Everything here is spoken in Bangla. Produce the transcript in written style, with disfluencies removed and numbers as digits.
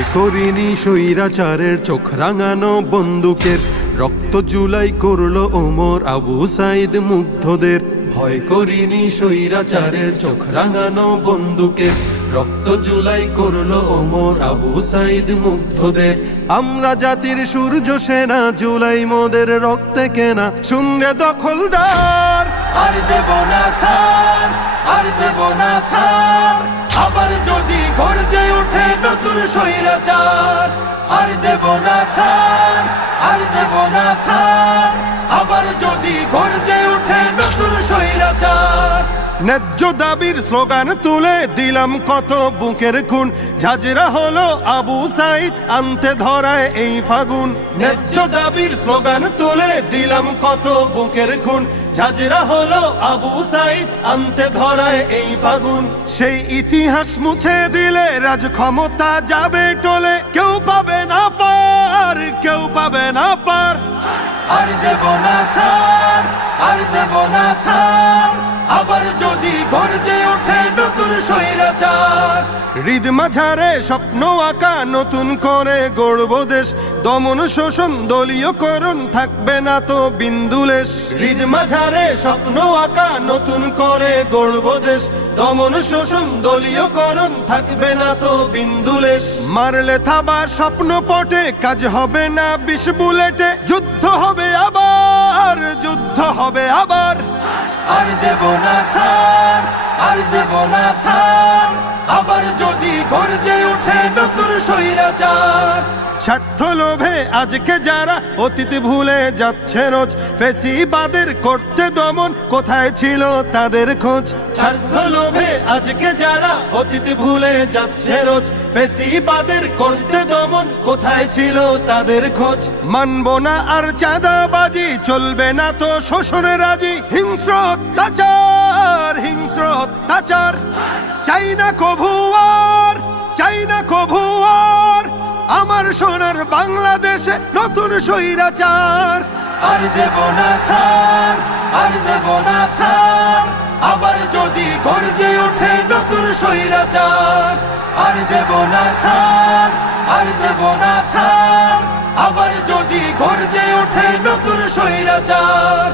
ভয় করিনি স্বৈরাচারের চোখ রাঙানো বন্দুকের, রক্ত জুলাই করলো ওমর আবু সাইদ মুগ্ধদের। ভয় করিনি স্বৈরাচারের চোখ রাঙানো বন্দুকের, রক্ত জুলাই করলো ওমর আবু সাইদ মুগ্ধদের। আমরা জাতির সূর্য সেনা, জুলাই মোদের রক্তে কেনা, শুনরে দখলদার আর দেব না ছাড়, আর দেব না ছাড়। আবার যদি গর্জে ওঠে নতুন স্বৈরাচার, আর দেব না ছাড়, আর দেব না ছাড়। আবার যদি গর্জে ওঠে নতুন স্বৈরাচার। ন্যায্য দাবির স্লোগান তুলে দিলাম কত বুকের খুন, ঝাঁঝরা হলো আবু সাইদ আনতে ধরায় এই ফাগুন। ন্যায্য দাবির স্লোগান তুলে দিলাম কত বুকের খুন, ঝাঁঝরা হলো আবু সাইদ আনতে ধরায় এই ফাগুন। সেই ইতিহাস মুছে দিলে রাজ ক্ষমতা যাবে টলে, কেউ পাবে না পার, কেউ পাবে না পার। আর দেব না ছাড়, আর দেব না ছাড়। আবার যদি গর্জে ওঠে নতুন স্বৈরাচার। হৃদ মাঝারে স্বপ্ন আঁকা নতুন করে গড়ব দেশ, দমন শোষণ দলীয়করণ থাকবে না তো বিন্দুলেশ। হৃদ মাঝারে স্বপ্ন আঁকা নতুন করে গড়ব দেশ, দমন শোষণ দলীয়করণ থাকবে না তো বিন্দুলেশ। মারলে থাবা স্বপ্ন পটে, কাজ হবে না 20 বুলেটে, যুদ্ধ হবে আবার, যুদ্ধ হবে আবার। আর দেব না ছাড়, আর দেব না ছাড়। আবার যদি গর্জে ওঠে নতুন স্বৈরাচার। স্বার্থ লোভে আজকে যারা অতীত ভুলে যাচ্ছে রোজ, ফেসিবাদের করতে দমন কোথায় ছিল তাদের খোঁজ। স্বার্থ লোভে আজকে যারা অতীত ভুলে যাচ্ছে রোজ, ফেসিবাদের করতে দমন কোথায় ছিল তাদের খোঁজ। মানব না আর চাঁদাবাজি, চলবে না তো শোষণ রাজি। হিংস্র অত্যাচার, হিংস্র অত্যাচার। চাই না কভু আর, চাই না কভু আর আমার সোনার বাংলাদেশে নতুন স্বৈরাচার। আর দেব না ছাড়, আর দেব না ছাড়। আবার যদি গর্জে ওঠে নতুন স্বৈরাচার। আর দেব না ছাড়, আর দেব না ছাড়। আবার যদি গর্জে ওঠে নতুন স্বৈরাচার।